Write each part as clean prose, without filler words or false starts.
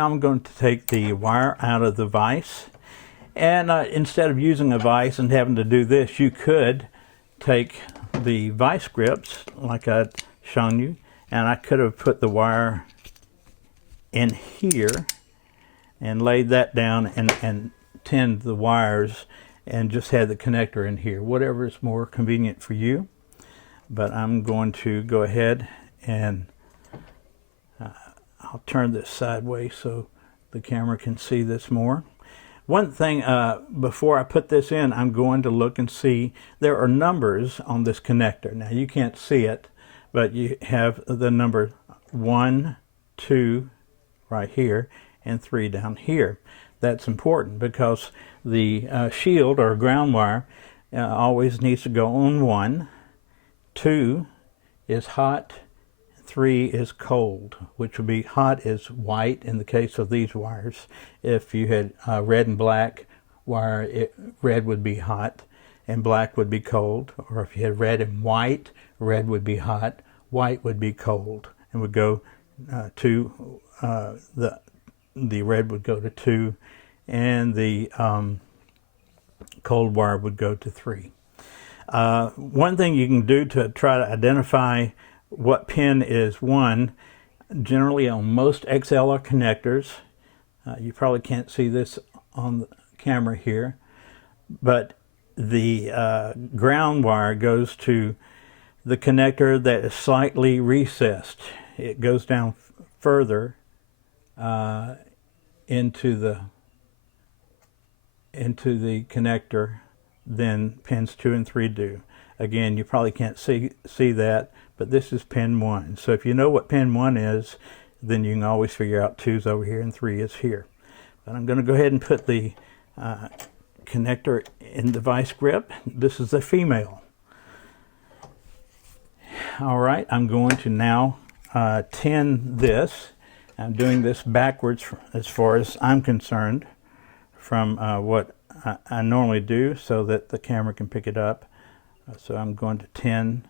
now I'm going to take the wire out of the vise, and instead of using a vise and having to do this, you could take the vise grips like I'd shown you, and I could have put the wire in here and laid that down and tinned the wires and just had the connector in here, whatever is more convenient for you. But I'm going to go ahead and I'll turn this sideways so the camera can see this more. One thing, before I put this in, I'm going to look and see there are numbers on this connector. Now you can't see it, but you have the number 1, 2 right here and 3 down here. That's important because the shield or ground wire always needs to go on 1. 2 is hot, 3 is cold, which would be hot is white in the case of these wires. If you had red and black wire, red would be hot and black would be cold. Or if you had red and white, red would be hot, white would be cold, and would go to the red would go to 2, and the cold wire would go to 3. One thing you can do to try to identify what pin is 1, generally on most XLR connectors, you probably can't see this on the camera here, but the ground wire goes to the connector that is slightly recessed. It goes down further into the connector than pins 2 and 3 do. Again, you probably can't see that, but this is pin 1. So if you know what pin 1 is, then you can always figure out 2's over here and 3 is here. But I'm going to go ahead and put the connector in the vise grip. This is the female. All right, I'm going to now tin this. I'm doing this backwards as far as I'm concerned from what I normally do so that the camera can pick it up. So I'm going to tin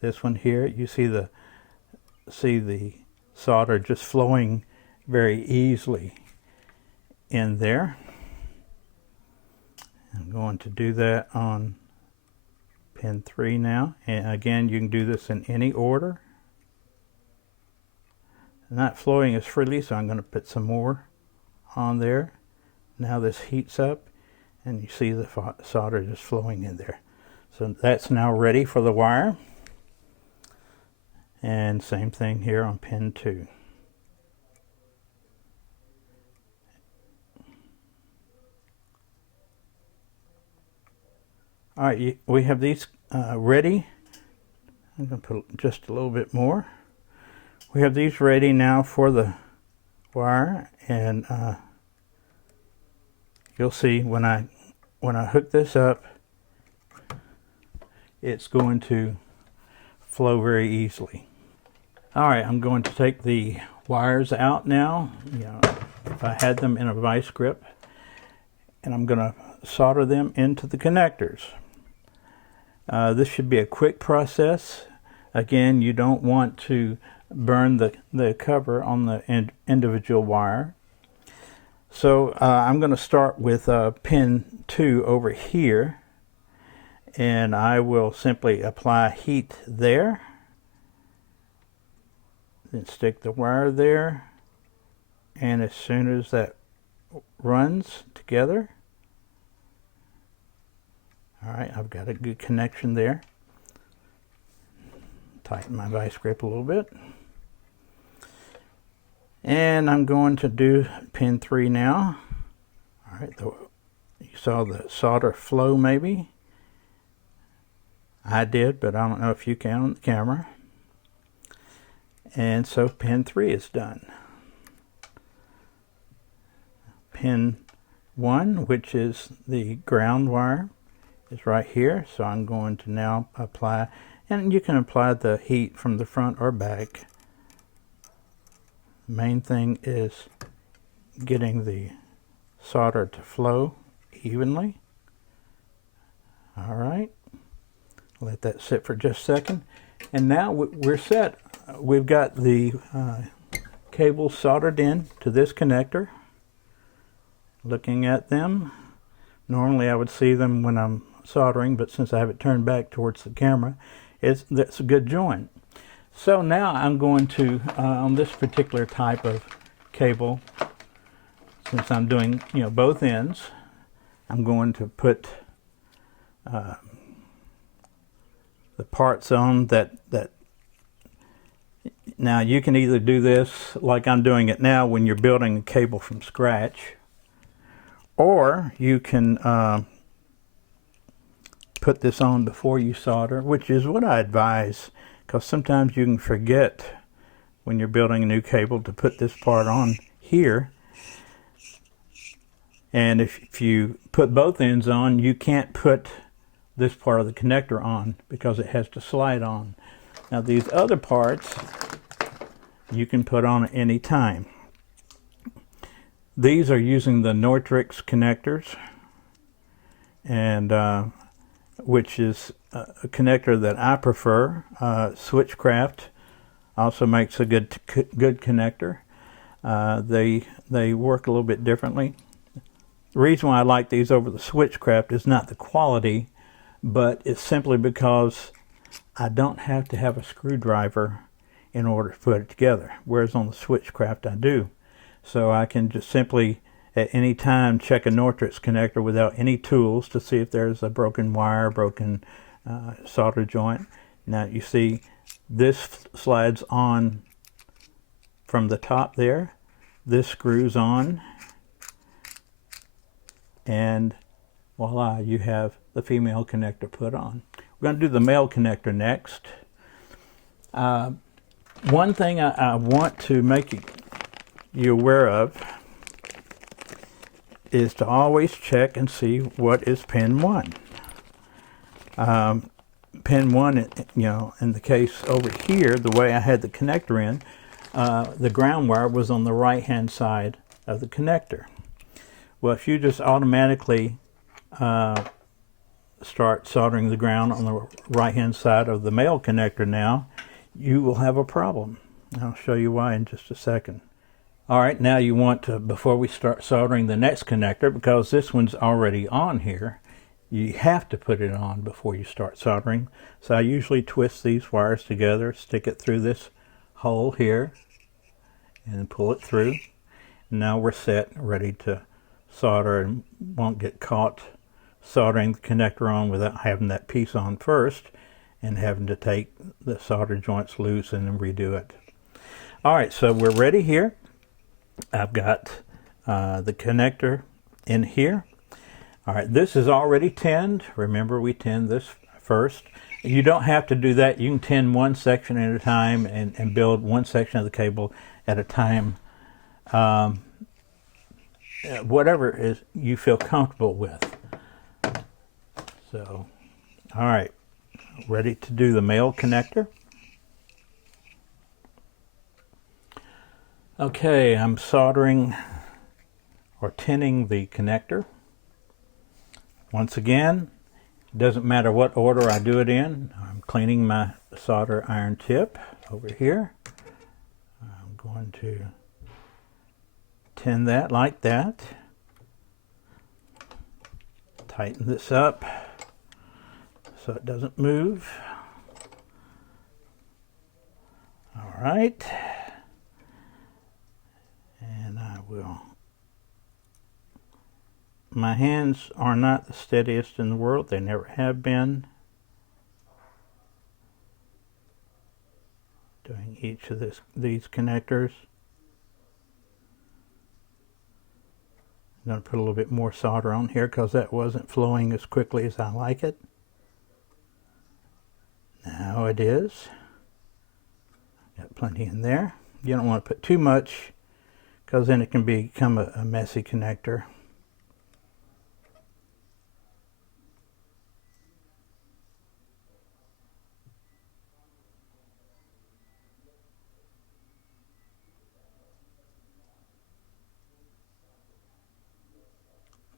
this one here. You see the solder just flowing very easily in there. I'm going to do that on pin 3 now, and again you can do this in any order. Not flowing as freely, so I'm going to put some more on there. Now this heats up and you see the solder just flowing in there. So that's now ready for the wire. And same thing here on pin 2. All right, we have these ready. I'm going to put just a little bit more. We have these ready now for the wire, and you'll see when I hook this up, it's going to flow very easily. All right, I'm going to take the wires out now. You know, if I had them in a vice grip, and I'm going to solder them into the connectors. This should be a quick process. Again, you don't want to burn the cover on the individual wire. So I'm going to start with pin 2 over here, and I will simply apply heat there, then stick the wire there, and as soon as that runs together, all right, I've got a good connection there. Tighten my vice grip a little bit. And I'm going to do pin 3 now. All right, you saw the solder flow maybe. I did, but I don't know if you can on the camera. And so pin 3 is done. Pin 1, which is the ground wire, is right here. So I'm going to now apply, and you can apply the heat from the front or back. The main thing is getting the solder to flow evenly. All right, let that sit for just a second, and now we're set. We've got the cables soldered in to this connector. Looking at them, normally I would see them when I'm soldering, but since I have it turned back towards the camera, that's a good joint. So now I'm going to, on this particular type of cable, since I'm doing both ends, I'm going to put the parts on that. Now you can either do this like I'm doing it now when you're building a cable from scratch, or you can put this on before you solder, which is what I advise, because sometimes you can forget when you're building a new cable to put this part on here. And if you put both ends on, you can't put this part of the connector on because it has to slide on. Now these other parts you can put on at any time. These are using the Nortrix connectors, and which is a connector that I prefer. Switchcraft also makes a good connector. They work a little bit differently. The reason why I like these over the Switchcraft is not the quality, but it's simply because I don't have to have a screwdriver in order to put it together, whereas on the Switchcraft I do. So I can just simply at any time check a Nortrix connector without any tools to see if there's a broken wire, broken solder joint. Now you see this slides on from the top there. This screws on, and voila, you have the female connector put on. We're going to do the male connector next. One thing I want to make you aware of is to always check and see what is pin 1. Pin 1, in the case over here, the way I had the connector in, the ground wire was on the right hand side of the connector. Well, if you just automatically start soldering the ground on the right hand side of the male connector now, you will have a problem. I'll show you why in just a second. Alright, now you want to, before we start soldering the next connector, because this one's already on here, you have to put it on before you start soldering. So I usually twist these wires together, stick it through this hole here, and pull it through. Now we're set, ready to solder, and won't get caught soldering the connector on without having that piece on first and having to take the solder joints loose and then redo it. Alright, so we're ready here. I've got the connector in here. Alright, this is already tinned. Remember, we tinned this first. You don't have to do that. You can tin one section at a time and build one section of the cable at a time. Whatever is you feel comfortable with. So, alright, ready to do the male connector. Okay, I'm soldering or tinning the connector. Once again, it doesn't matter what order I do it in. I'm cleaning my solder iron tip over here. I'm going to tin that like that. Tighten this up so it doesn't move. All right. And I will. My hands are not the steadiest in the world. They never have been. Doing each of these connectors. I'm going to put a little bit more solder on here because that wasn't flowing as quickly as I like it. Now it is. Got plenty in there. You don't want to put too much because then it can become a messy connector.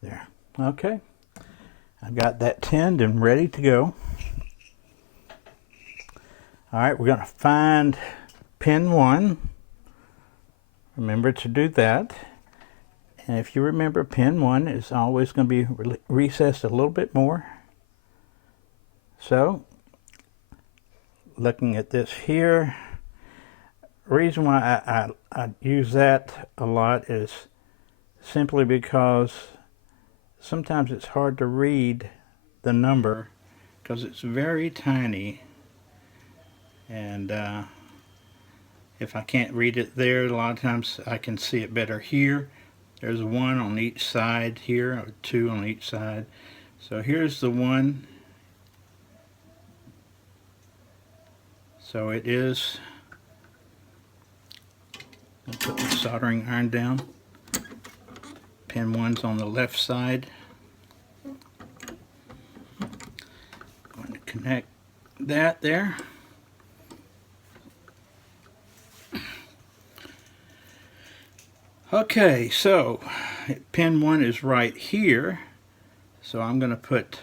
There. Okay. I've got that tinned and ready to go. All right, we're going to find pin 1 Remember to do that. And if you remember, pin 1 is always going to be recessed a little bit more. So, looking at this here, the reason why I use that a lot is simply because sometimes it's hard to read the number because it's very tiny, and if I can't read it there, a lot of times I can see it better here. There's 1 on each side here, or 2 on each side. So here's the 1. So it is, I'll put the soldering iron down. Pin 1's on the left side. Going to connect that there. Okay, so pin 1 is right here, so I'm going to put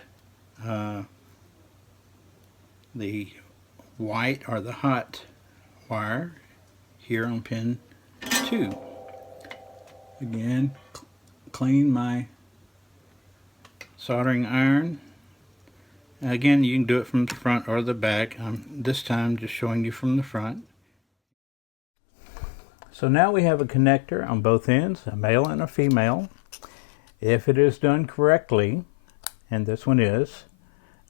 the white or the hot wire here on pin 2. Again, clean my soldering iron. Again, you can do it from the front or the back. I'm this time just showing you from the front. So now we have a connector on both ends, a male and a female. If it is done correctly, and this one is,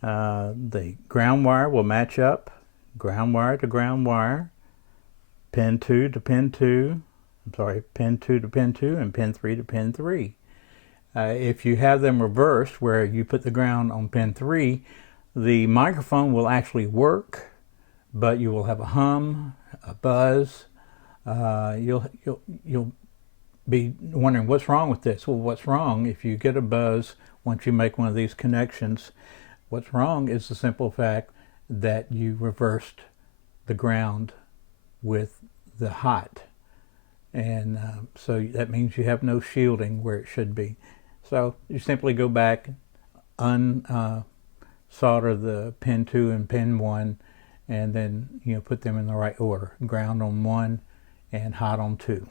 the ground wire will match up, ground wire to ground wire, pin 2 to pin 2, pin 2 to pin 2, and pin 3 to pin 3. If you have them reversed, where you put the ground on pin 3, the microphone will actually work, but you will have a hum, a buzz. You'll be wondering what's wrong with this. Well, what's wrong if you get a buzz once you make one of these connections? What's wrong is the simple fact that you reversed the ground with the hot, and so that means you have no shielding where it should be. So you simply go back, solder the pin 2 and pin 1, and then put them in the right order: ground on 1 and hot on 2.